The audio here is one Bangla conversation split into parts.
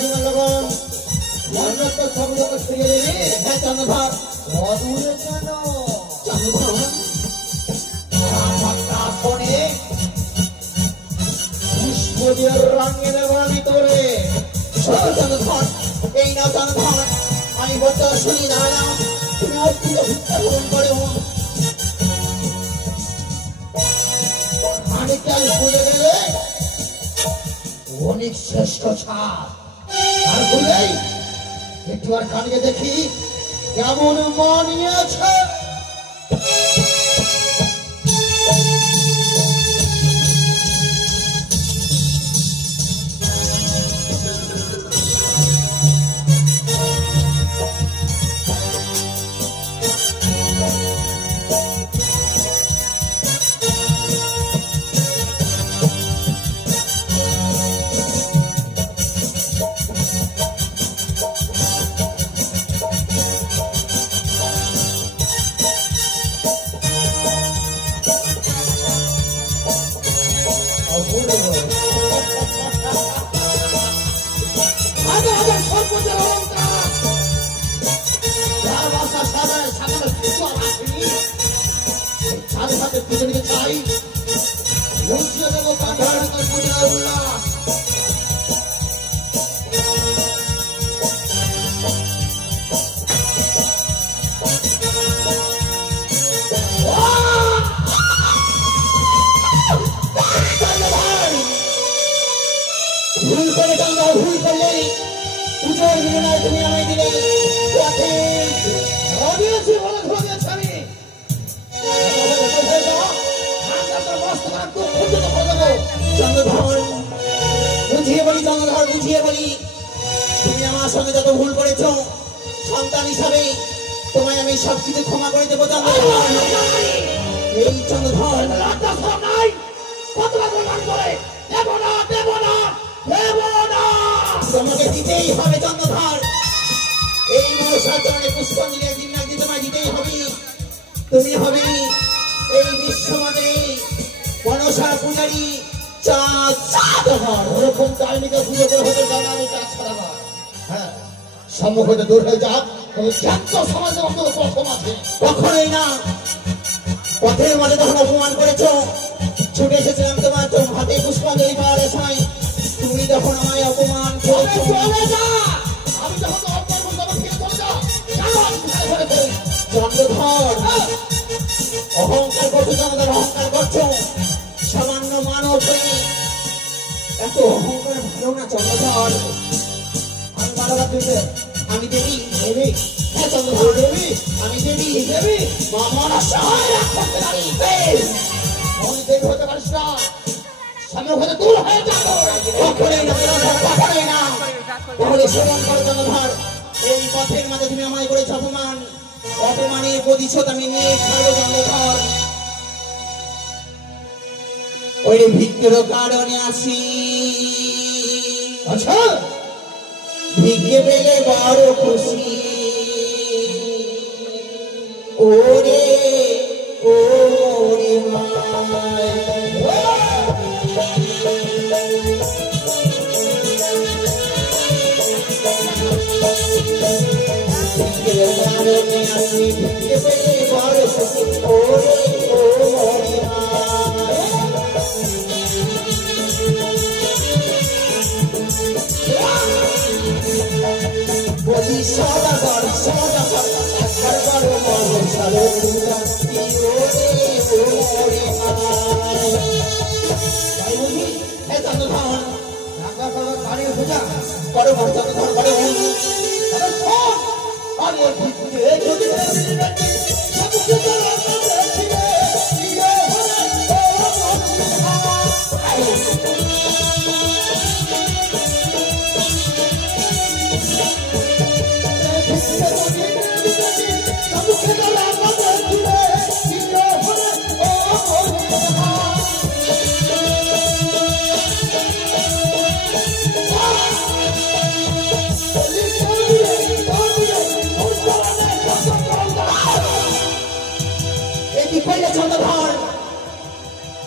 জীবন লগন মন্নত শব্দ ছড়িয়ে দেবে। হ্যাঁ চন্দ্রধর অদূরে কেন চন্দ্রধর শোনে পুষ্পদের রঙের ভিতরে চন্দ্রধর এই না চন্দ্রধর আমি বলতে শুনি দাঁড়াও তুমি অদ্ভুত ভিক্ষা গ্রহণ করে খানিকটাই বুঝে গেলে অনেক শ্রেষ্ঠ ছাপ আর বলেই একটু আর খানিকে দেখি কেমন মানিয়েছে। বুঝিয়ে বলি তুমি আমার সঙ্গে যত ভুল করেছো সন্তান হিসাবে তোমায় আমি সবকিছু ক্ষমা করে দেবো। এই চন্দ্রধর তোমাকে দিতেই হবে চন্দ্রধর। এই মনসার চরণে পুষ্পাঞ্জলি একদিন না একদিন তোমায় দিতেই হবে। তুমি হবে এই বিশ্বমানে মনসার পূজারী ওরকম চাইনিকে পুজো করে হতে জানা আমি কাজ করাবো। হ্যাঁ সম্মুখ হতে দূর হয়ে যাক সমাজে প্রথম আছে কখনোই না। পথের মাঝে তখন অপমান করেছো ছুটে এসেছিলাম তোমার হাতে পুষ্পাঞ্জলি পাওয়ার আশায় তুমি যখন আমায় অপমান করেছো আমি যখন চন্দ্রধর অহংকার করছো চন্দ্রধর অহংকার করছো সামান্য মানব হয়ে এত অহংকার ভালো না চন্দ্রধর। আমি বারবার দিতে আমি দেবী দেবী হ্যাঁ চন্দ্রধর দেবী আমি দেবী দেবী মামার সহায় রাখতে পারি আমি দেবী হতে পারিস না সামনে হতে দূর হয়ে যাবো কখনোই না কখনোই না। তাহলে শ্রবণ করো চন্দ্রধর এই পথের মাঝে তুমি আমায় করেছ অপমান অপমানের প্রতিশোধ আমি নিয়ে ছাড়বো চন্দ্রধর। ওই ভিক্ষের কারণে আসি আচ্ছা ভিক্ষে পেলে বড় খুশি ওরে ওরে ভিক্ষের কারণে আসি ভিক্ষে পেলে বড় খুশি ওরে ওরে বলি সদাগর সদাগর সরগর মন সরগুরা ওরে হে চন্দ্রধর ঢাকা করো কালীর পূজা করো চন্দ্রধর করো আরে শোন আরে ভিক্ষে যদি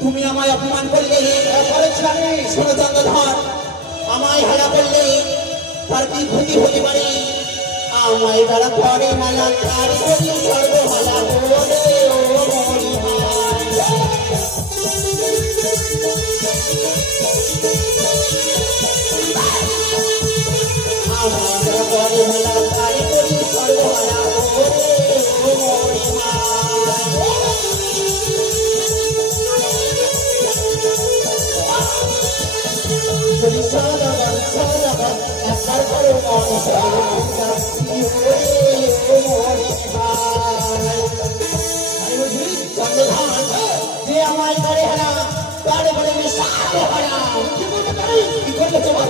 তুমি আমায় অপমান করলে শোনো চন্দ্রধর আমায় হেলা করলে তার কি ক্ষতি হতে পারে আমায় যারা করে মালা তার করি সর্বহারা বলে ও মরি আমায় যারা করে মালা তার করি সর্বহারা বলে ও মরি সদাগর সদাগর একবার করো মন চন্দ্রধান যে আমায় করে হারা তার বলে হারা কি করলে তোমার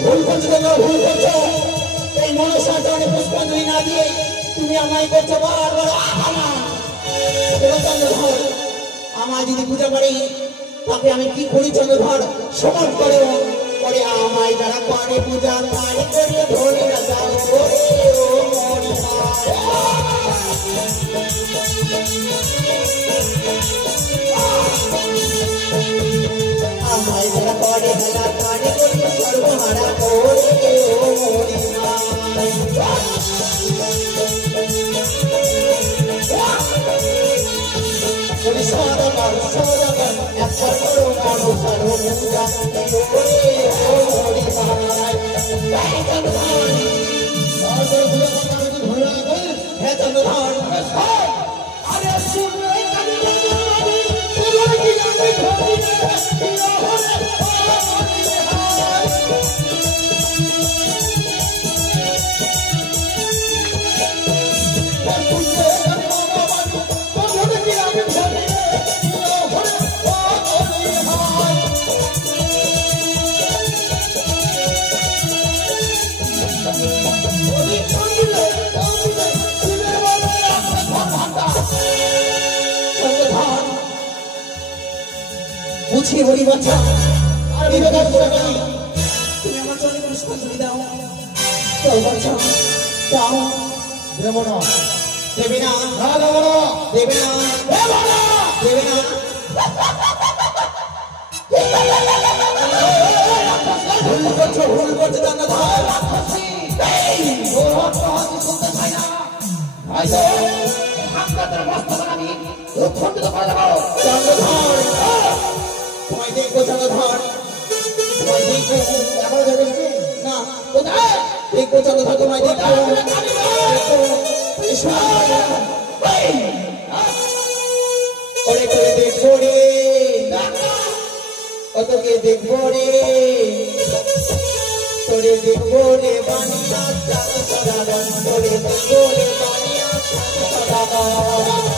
ভুল করছো না ভুল করছো এই মনসা চরণে পুষ্পাঞ্জলি না দিয়ে তুমি আমায় করছো বারবার চন্দ্রধর আমায় যদি পূজা করি তাকে আমি কি করি চন্দ্রধর সমান করে করে আমায় যারা করে পূজা তারি করিয়ে ধরে রাখা আমায় যারা করে পূজা তারি করিয়ে সর্বহারা করে সদাগর সদাগর একবার করো মন সর্বপূজা হ্যাঁ চন্দ্রধর আরে শুনবে বুঝিয়ে বলি বাচ্চা আর বিনোদন করে নাই তুমি আমার জন্য পুষ্পাঞ্জলি দাও তো বাচ্চা দাও দেব না দেবে না দেবে না দেবে না ভুল করছো চন্দ্রধর শুনতে চাই না চন্দ্রধর তোমায় দেখবো চন্দ্রধর তোমায় দেখবো এখন ভেবেছি না কোথায় দেখবো চন্দ্রধর তোমায় দেখবো করে করে দেখবো রে তোকে দেখবো রে তোরে দেখবো রে বানিয়া সদাগর তোরে দেখবো রে বানিয়া সদাগর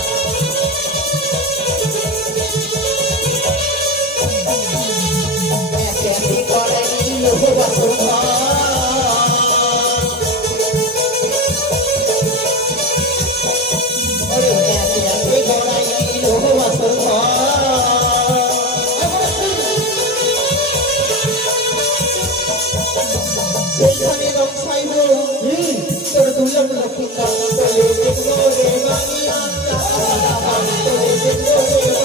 সেইখানে রক্ষাইব তোর দুর্লভ লক্ষ্মী তোরে দেখবো রে বানিয়া তোরে দেখবো রে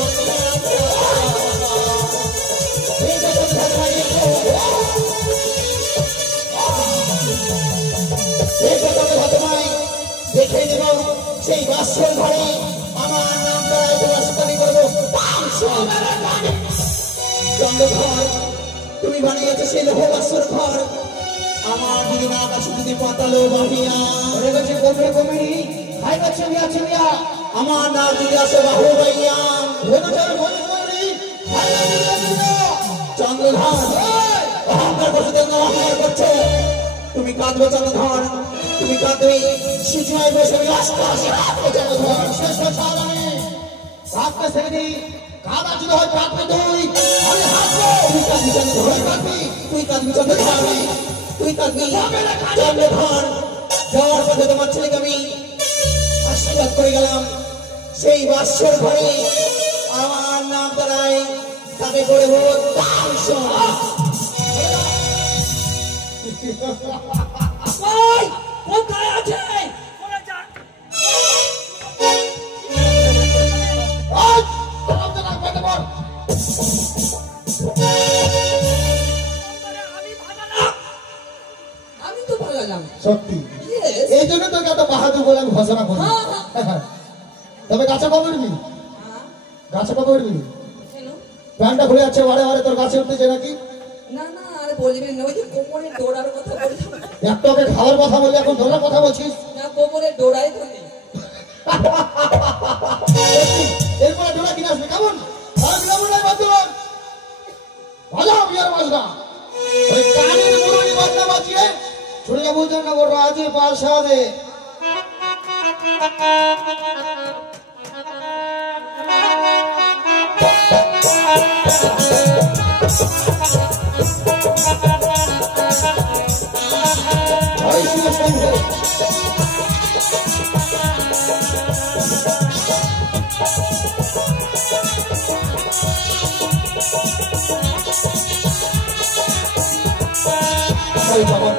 দেখে নেব সেই বাসর ঘরে আমার নাম দ্বারাই তোমার করবো চন্দ্রধর তুমি বানিয়েছো সেই লোহ বাসর ঘর আমার যদি না কাছে যদি পাতালো বাহিয়া হয়ে গেছে গোমরে গোমরি খাই গেছে মিয়া চিমিয়া আমার না যদি আসে বাহু বাইয়া হয়ে গেছে গোমরি খাই গেছে চন্দ্রধর অহংকার করছো অহংকার করছো তুমি কাঁদবে চন্দ্রধর তুমি কাঁদবে সিজমায় বসে অষ্টআশি কাঁদবে চন্দ্রধর শেষ কথা আমি ভাবতে ছেড়ে দিই কাদা যদি হয় কাঁদবে তুই কাঁদবি চন্দ্রধর, তুই কাঁদবি চন্দ্রধর, তুই কাঁদবি চন্দ্রধর। যাওয়ার পথে তোমার ছেলেকে আমি আশীর্বাদ করে গেলাম, সেই বাসর ঘরে আমার নাম দ্বারাই তাকে করে হোক কোথায় আছে? আমি তো ভাগালাম সত্যি, Yes. এই জন্য তোকে এত বাহাদুর বলে আমি ঘোষণা করি। হ্যাঁ, তবে গাছে কবে উঠবি? গাছে কবে উঠবি? কেন? প্যান্টটা খুলে যাচ্ছে, বারে বারে তোর গাছে উঠতেছে নাকি? না না আরে বলবেন না, ওই যে কোমরের ডোরার কথা বললাম। একটু আগে খাওয়ার কথা বললি, এখন ধরার কথা বলছিস? না কোমরের ডোরাই তো নেই। সত্যি, এরপরে ডোরা কিনে আসবে কেমন? আর কেমন নয় বাজুন? বাজাও বিয়ার বাজনা, ওই কানের মুরলি বাজনা বাজিয়ে ছুটে যাবো যেন ওর রাজে প্রাসাদে। জয় শিবশম্ভ। জয় জগন্নাথ।